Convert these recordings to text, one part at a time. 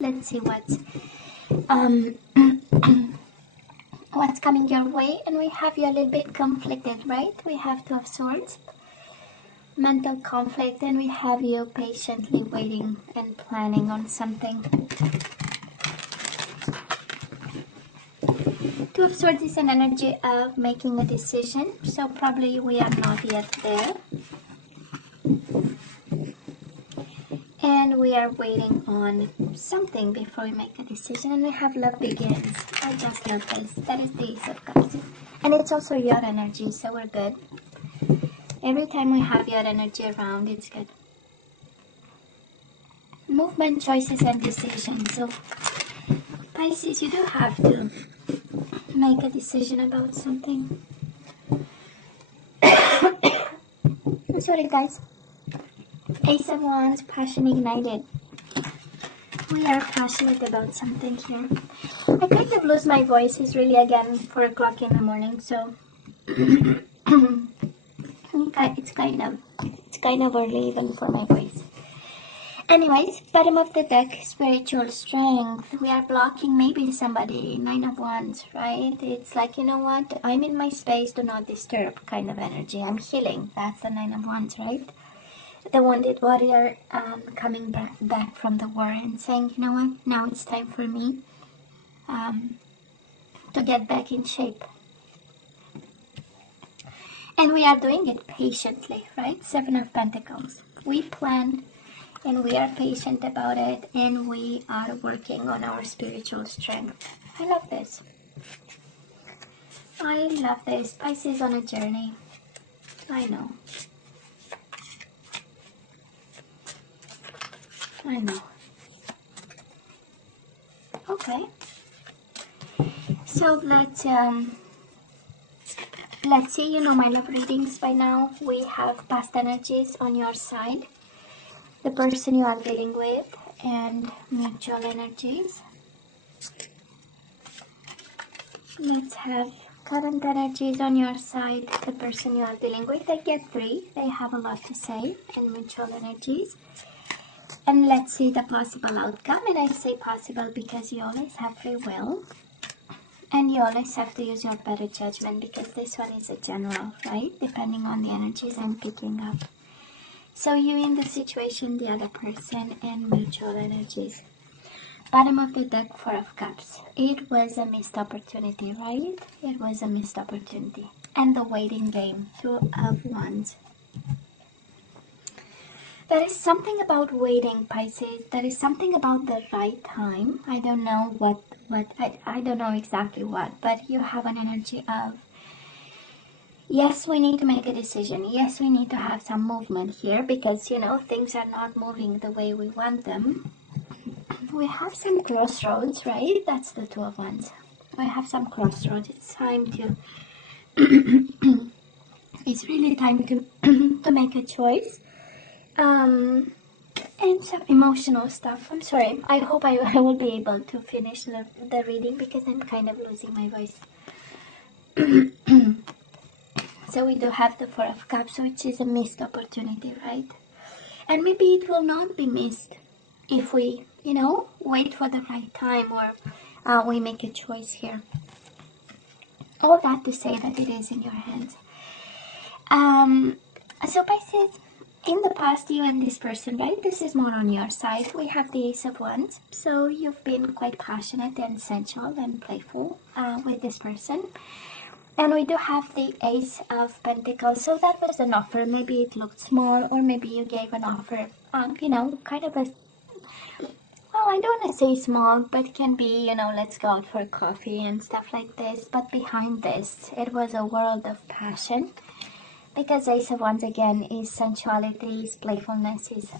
Let's see what's coming your way. And we have you a little bit conflicted, right? We have Two of Swords, mental conflict, and we have you patiently waiting and planning on something. Two of Swords is an energy of making a decision, so probably we are not yet there. And we are waiting on something before we make a decision. And we have Love Begins. I just love this. That is the Ace of Cups. And it's also your energy, so we're good. Every time we have your energy around, it's good. Movement, choices, and decisions. So, Pisces, you do have to make a decision about something. I'm sorry, guys. Ace of Wands, passion ignited. We are passionate about something here. I kind of lose my voice. It's really again 4 o'clock in the morning, so it's kind of early even for my voice. Anyways, bottom of the deck, spiritual strength. We are blocking maybe somebody. 9 of Wands, right? It's like, you know what? I'm in my space, do not disturb kind of energy. I'm healing. That's the 9 of Wands, right? The wounded warrior coming back from the war and saying, you know what, now it's time for me to get back in shape. And we are doing it patiently, right? 7 of Pentacles. We plan and we are patient about it, and we are working on our spiritual strength. I love this. I love this. Pisces on a journey. I know. I know. Okay. So let's see. You know my love readings by now. We have past energies on your side, the person you are dealing with, and mutual energies. Let's have current energies on your side, the person you are dealing with. They get 3. They have a lot to say, and mutual energies. And let's see the possible outcome. And I say possible because you always have free will. And you always have to use your better judgment, because this one is a general, right? Depending on the energies I'm picking up. So you in the situation, the other person, and mutual energies. Bottom of the deck, 4 of Cups. It was a missed opportunity, right? It was a missed opportunity. And the waiting game, 2 of Wands. There is something about waiting, Pisces. There is something about the right time. I don't know I don't know exactly what, but you have an energy of, yes, we need to make a decision. Yes, we need to have some movement here, because, you know, things are not moving the way we want them. We have some crossroads, right? That's the 2 of Wands. We have some crossroads. It's time to, it's really time to, to make a choice. And some emotional stuff. I'm sorry. I hope I will be able to finish the reading, because I'm kind of losing my voice. So we do have the 4 of Cups, which is a missed opportunity, right? And maybe it will not be missed if we, you know, wait for the right time, or we make a choice here. All that to say that it is in your hands. So Pisces, in the past, you and this person, right? This is more on your side. We have the Ace of Wands. So you've been quite passionate and sensual and playful with this person. And we do have the Ace of Pentacles. So that was an offer. Maybe it looked small, or maybe you gave an offer, you know, kind of a, well, I don't want to say small, but it can be, you know, let's go out for coffee and stuff like this. But behind this, it was a world of passion. Because Ace of Wands again is sensuality, is playfulness, is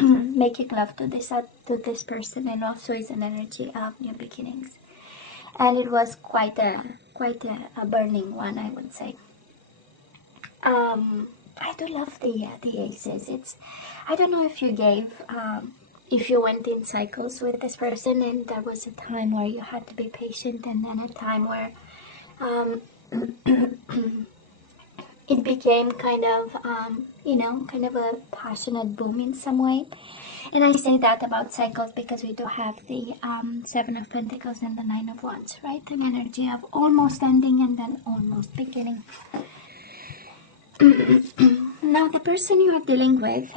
making love to this person, and also is an energy of new beginnings. And it was quite a burning one, I would say. I do love the aces. It's, I don't know if you gave, if you went in cycles with this person, and there was a time where you had to be patient, and then a time where it became kind of, kind of a passionate boom in some way. And I say that about cycles because we do have the Seven of Pentacles and the Nine of Wands, right? An energy of almost ending and then almost beginning. Now, the person you are dealing with,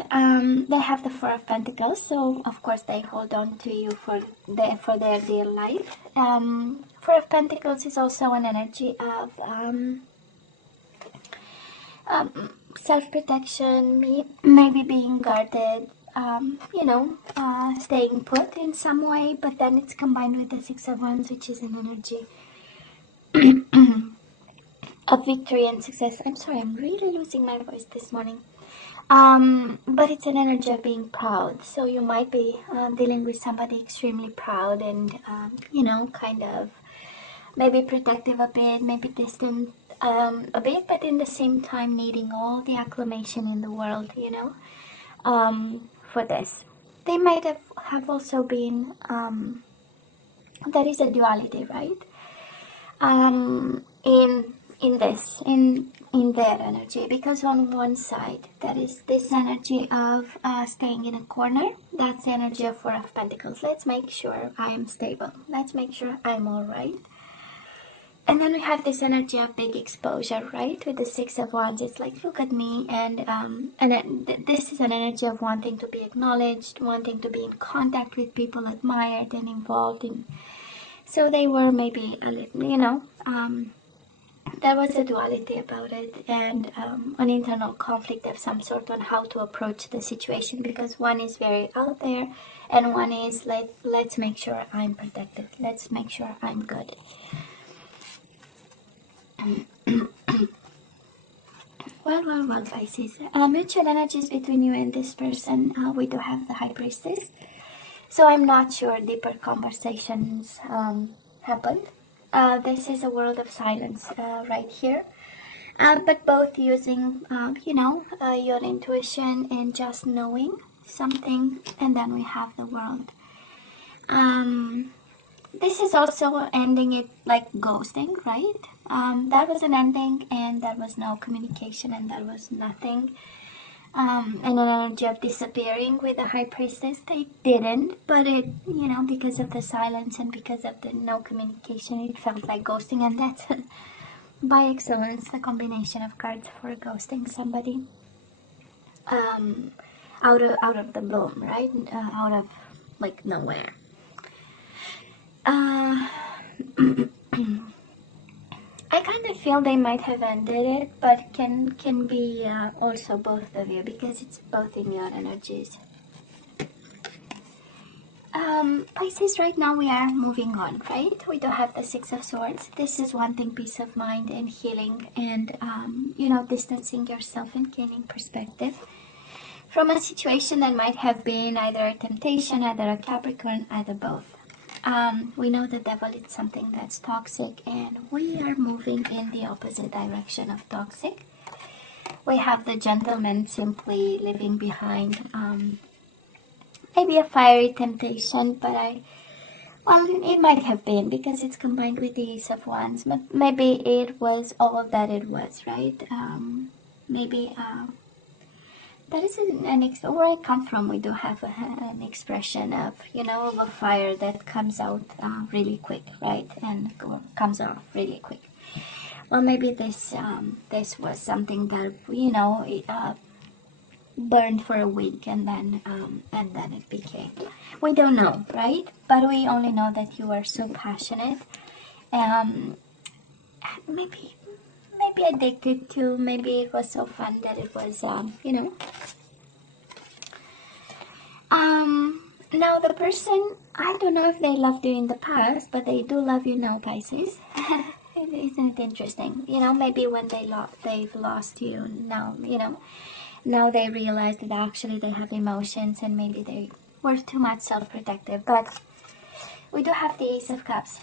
they have the Four of Pentacles, so of course they hold on to you for their dear life. Four of Pentacles is also an energy of self-protection, maybe being guarded, staying put in some way, but then it's combined with the Six of Wands, which is an energy of victory and success. I'm sorry, I'm really losing my voice this morning. But it's an energy of being proud. So you might be dealing with somebody extremely proud and, kind of maybe protective a bit, maybe distant a bit, but in the same time needing all the acclamation in the world, for this. They might have also been, there is a duality, right? In their energy, because on one side there is this energy of staying in a corner. That's the energy of Four of Pentacles. Let's make sure I am stable. Let's make sure I'm all right. And then we have this energy of big exposure, right? With the Six of Wands, it's like, look at me, and this is an energy of wanting to be acknowledged, wanting to be in contact with people admired and involved in. So they were maybe a little, there was a duality about it, and an internal conflict of some sort on how to approach the situation, because one is very out there and one is like, let's make sure I'm protected, let's make sure I'm good. Well, Pisces. Mutual energies between you and this person. We do have the High Priestess. So I'm not sure deeper conversations happened. This is a world of silence right here. But both using, your intuition and just knowing something. And then we have the world. This is also ending it like ghosting, right? That was an ending and there was no communication and there was nothing. And an energy of disappearing with the High Priestess. They didn't, but it, because of the silence and because of the no communication, it felt like ghosting, and that's by excellence the combination of cards for ghosting somebody out of the bloom, right? Out of like nowhere. I kind of feel they might have ended it, but can be also both of you, because it's both in your energies. Pisces, right now we are moving on, right? We do have the Six of Swords. This is wanting peace of mind and healing and, distancing yourself and gaining perspective from a situation that might have been either a temptation, either a Capricorn, either both. We know the devil is something that's toxic, and we are moving in the opposite direction of toxic. We have the gentleman simply leaving behind maybe a fiery temptation, but it might have been, because it's combined with the Ace of Wands, but maybe it was all that it was, right? Maybe that is where I come from, we do have an expression of, of a fire that comes out really quick, right? And comes off really quick. Well, maybe this was something that, it burned for a week and then it became. We don't know, right? But we only know that you are so passionate. Maybe addicted to, maybe it was so fun that it was, Now the person, I don't know if they loved you in the past, but they do love you now, Pisces. Isn't it interesting? Maybe when they've lost you now, now they realize that actually they have emotions and maybe they were too much self-protective. But we do have the Ace of Cups.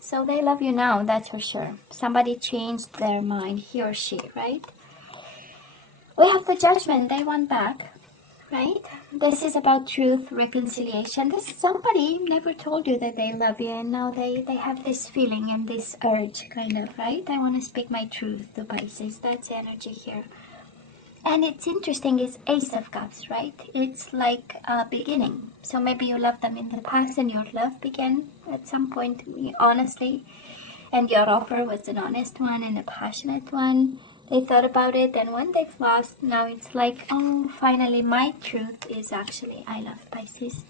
So they love you now, that's for sure. Somebody changed their mind, he or she, right? We have the Judgment, they want back. right? This is about truth, reconciliation. This somebody never told you that they love you, and now they have this feeling and this urge, kind of, right? I want to speak my truth to Pisces. That's the energy here. And it's interesting, it's Ace of Cups, right? It's like a beginning. So maybe you loved them in the past and your love began at some point, honestly. And your offer was an honest one and a passionate one. They thought about it, and when they've lost, now it's like, oh, finally my truth is actually I love Pisces.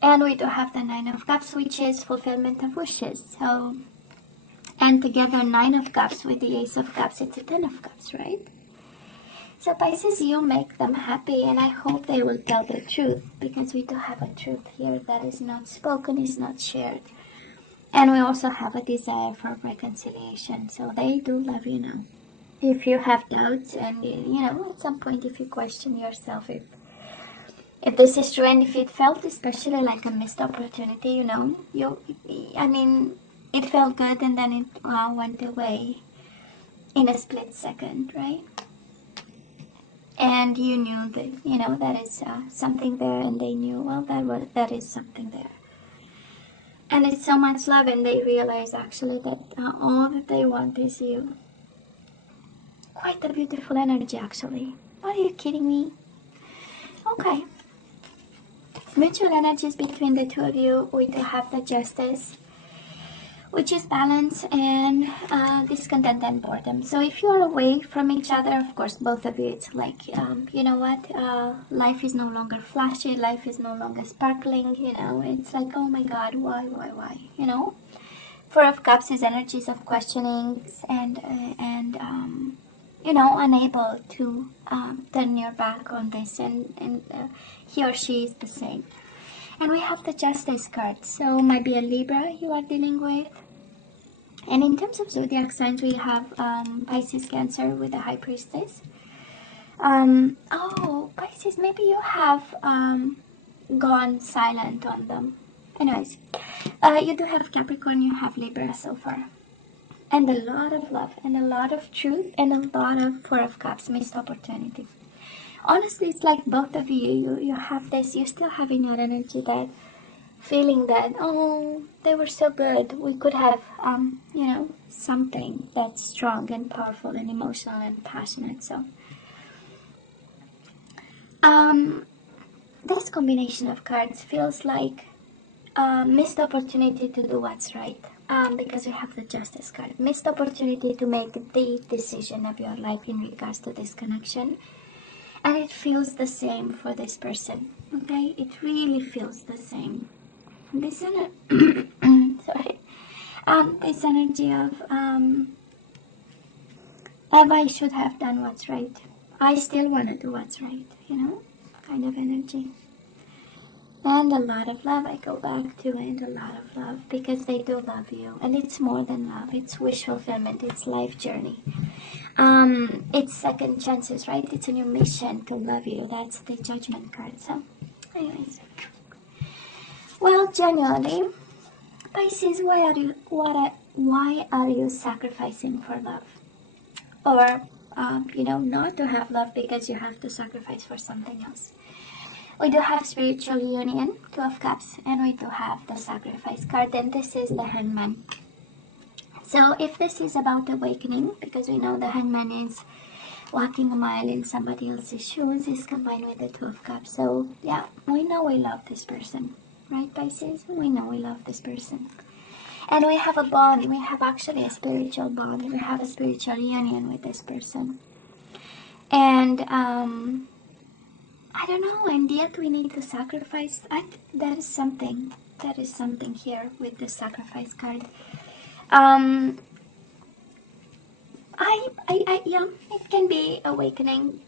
And we do have the Nine of Cups, which is fulfillment of wishes. So, and together Nine of Cups with the Ace of Cups, it's a Ten of Cups, right? So Pisces, you make them happy, and I hope they will tell the truth, because we do have a truth here that is not spoken, is not shared. And we also have a desire for reconciliation, so they do love you now. If you have doubts, and at some point if you question yourself if this is true, and if it felt especially like a missed opportunity, it felt good and then it went away in a split second, right? And you knew that, that is something there, and they knew, well, that is something there. And it's so much love, and they realize actually that all that they want is you. Quite a beautiful energy, actually. Are you kidding me? Okay. Mutual energies between the two of you. We do have the Justice, which is balance and discontent and boredom. So if you're away from each other, of course, both of you, it's like, you know what, life is no longer flashy, life is no longer sparkling, it's like, oh my God, why, Four of Cups is energies of questionings and unable to turn your back on this, and he or she is the same. And we have the Justice card, so might be a Libra you are dealing with. And in terms of zodiac signs, we have Pisces, Cancer with the High Priestess. Pisces, maybe you have gone silent on them. Anyways, you do have Capricorn, you have Libra so far. And a lot of love, and a lot of truth, and a lot of Four of Cups, missed opportunity. Honestly, it's like both of you have this, you still have in your energy that feeling that, oh, they were so good, we could have, something that's strong and powerful and emotional and passionate. So, this combination of cards feels like a missed opportunity to do what's right, because we have the Justice card. Missed opportunity to make the decision of your life in regards to this connection. And it feels the same for this person, okay? It really feels the same. This this energy of I should have done what's right. I still want to do what's right, kind of energy. And a lot of love, I go back to, and a lot of love, because they do love you. And it's more than love, it's wish fulfillment, it's life journey. It's second chances, right? It's a new mission to love you. That's the Judgment card. So, anyways. Well, genuinely, Pisces, why are you sacrificing for love? Or, not to have love because you have to sacrifice for something else. We do have spiritual union, Two of Cups, and we do have the Sacrifice card, and this is the Hangman. So if this is about awakening, because we know the Hangman is walking a mile in somebody else's shoes, is combined with the Two of Cups. So yeah, we know we love this person. Right, Pisces? We know we love this person. And we have a bond. We have actually a spiritual bond. We have a spiritual union with this person. And, I don't know, and yet we need to sacrifice. That is something here with the Sacrifice card. Yeah, it can be awakening.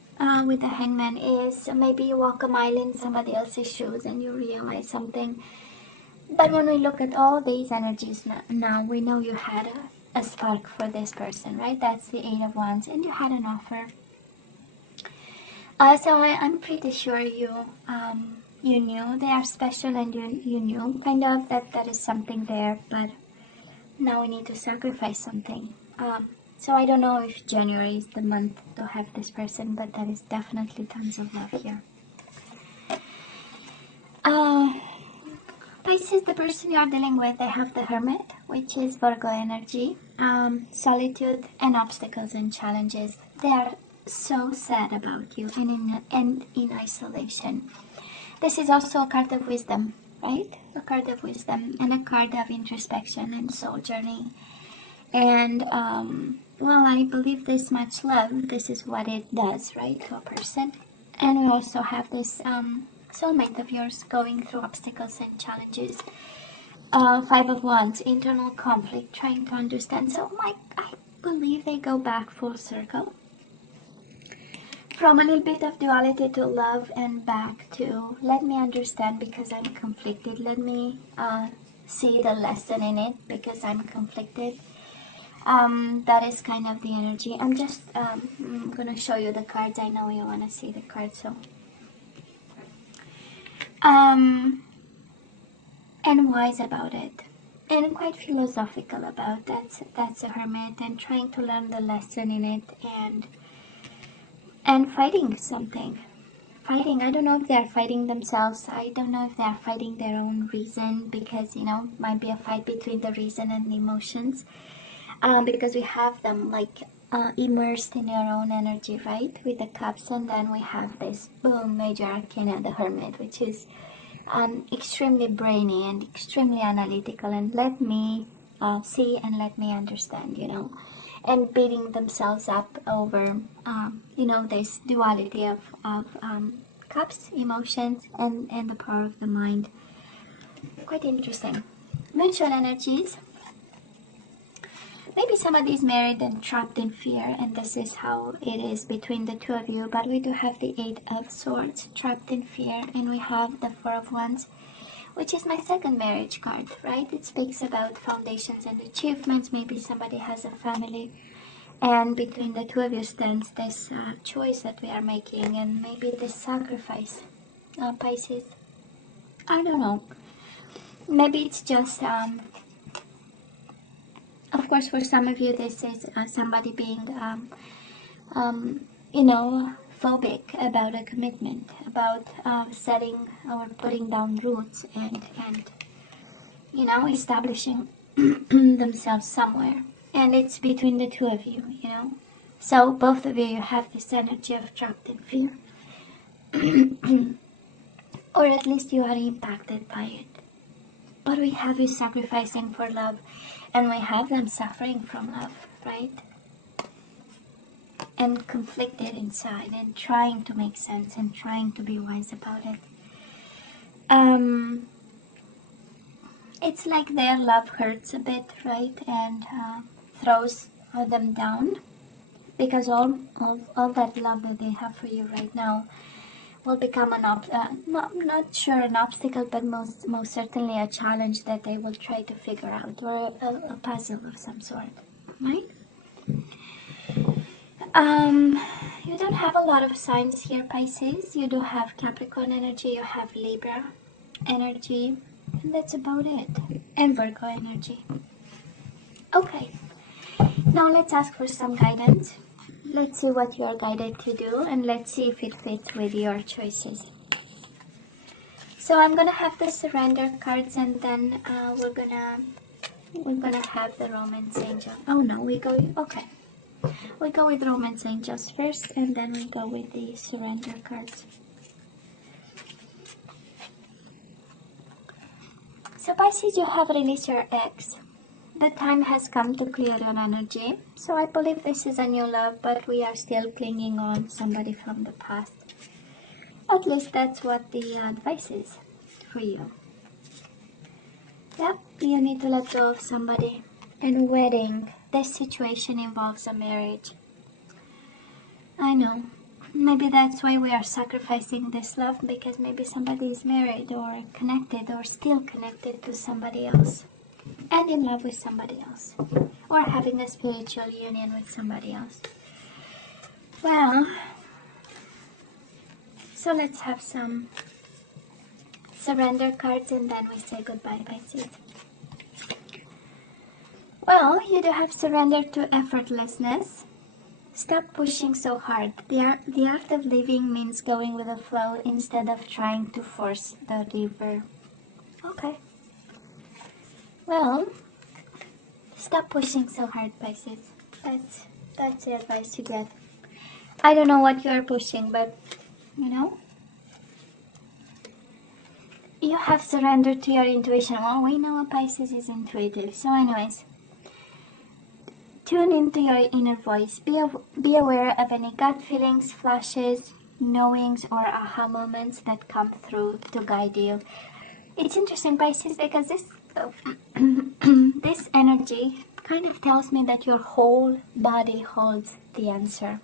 With the Hangman is maybe you walk a mile in somebody else's shoes and you realize something. But when we look at all these energies now, we know you had a spark for this person, right? That's the Eight of Wands, and you had an offer. So I'm pretty sure you knew they are special, and you knew kind of that is something there, but now we need to sacrifice something. So I don't know if January is the month to have this person, but there is definitely tons of love here. Uh, Pisces, the person you are dealing with, they have the Hermit, which is Virgo energy. Solitude and obstacles and challenges. They are so sad about you and in isolation. This is also a card of wisdom, right? A card of wisdom and a card of introspection and soul journey. And, well, I believe this much love, this is what it does, right, to a person. And we also have this soulmate of yours going through obstacles and challenges. Five of Wands, internal conflict, trying to understand. So I believe they go back full circle. From a little bit of duality to love and back to let me understand because I'm conflicted. Let me see the lesson in it because I'm conflicted. That is kind of the energy. I'm just gonna show you the cards. I know you want to see the cards, so and wise about it, and quite philosophical about that's a Hermit, and trying to learn the lesson in it, and fighting something. I don't know if they are fighting themselves. I don't know if they are fighting their own reason, because might be a fight between the reason and the emotions. Because we have them like immersed in your own energy, right, with the cups, and then we have this boom major arcana, the Hermit, which is extremely brainy and extremely analytical, and let me see and let me understand, and beating themselves up over this duality of cups, emotions, and the power of the mind. Quite interesting. Mutual energies. Maybe somebody is married and trapped in fear, and this is how it is between the two of you. But we do have the Eight of Swords, trapped in fear, and we have the Four of Wands, which is my second marriage card, right? It speaks about foundations and achievements. Maybe somebody has a family, and between the two of you stands this choice that we are making, and maybe this sacrifice, Pisces. I don't know. Maybe it's just... of course, for some of you, this is somebody being, phobic about a commitment, about setting or putting down roots and establishing themselves somewhere. And it's between the two of you, So both of you have this energy of trapped in fear. Or at least you are impacted by it. But we have you sacrificing for love, and we have them suffering from love, right? And conflicted inside, and trying to make sense, and trying to be wise about it. It's like their love hurts a bit, right? And throws them down, because all that love that they have for you right now will become an not sure an obstacle, but most certainly a challenge that they will try to figure out, or a puzzle of some sort, right? You don't have a lot of signs here, Pisces. You do have Capricorn energy, you have Libra energy, and that's about it. And Virgo energy. Okay, now let's ask for some guidance. Let's see what you are guided to do, and let's see if it fits with your choices. So I'm gonna have the surrender cards, and then we're gonna have the Romance Angel. Oh no, we go with Romance Angels first, and then we go with the surrender cards. So Pisces, you have released your ex. The time has come to clear your energy. So I believe this is a new love, but we are still clinging on somebody from the past. At least that's what the advice is for you. Yep, you need to let go of somebody. And wedding, this situation involves a marriage. I know. Maybe that's why we are sacrificing this love, because maybe somebody is married or connected or still connected to somebody else. And in love with somebody else. Or having a spiritual union with somebody else. Well, so let's have some surrender cards, and then we say goodbye, Pisces. Well, you do have surrender to effortlessness. Stop pushing so hard. The art of living means going with the flow instead of trying to force the river. Okay. Well, stop pushing so hard, Pisces. That's the advice you get. I don't know what you're pushing, but you know, you have surrendered to your intuition. Well, we know Pisces is intuitive. So anyways, tune into your inner voice. Be aware of any gut feelings, flashes, knowings, or aha moments that come through to guide you. It's interesting, Pisces, because this this energy kind of tells me that your whole body holds the answer.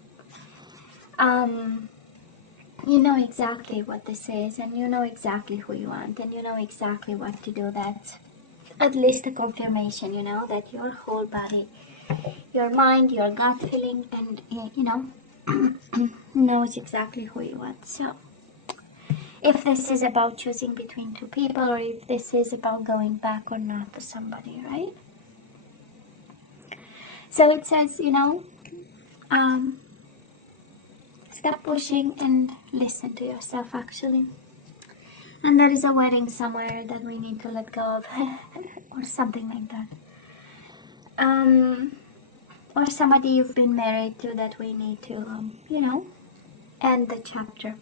You know exactly what this is, and you know exactly who you want, and you know exactly what to do. That's at least a confirmation, you know, that your whole body, your mind, your gut feeling, and you know, knows exactly who you want. So if this is about choosing between two people, or if this is about going back or not to somebody, right? So it says, you know, stop pushing and listen to yourself, actually. And there is a wedding somewhere that we need to let go of, or something like that. Or somebody you've been married to that we need to, you know, end the chapter.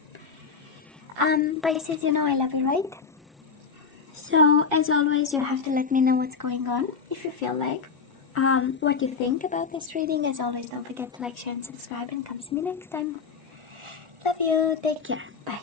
Pisces, you know I love you, right? So, as always, you have to let me know what's going on, if you feel like. What you think about this reading. As always, don't forget to like, share, and subscribe, and come see me next time. Love you. Take care. Bye.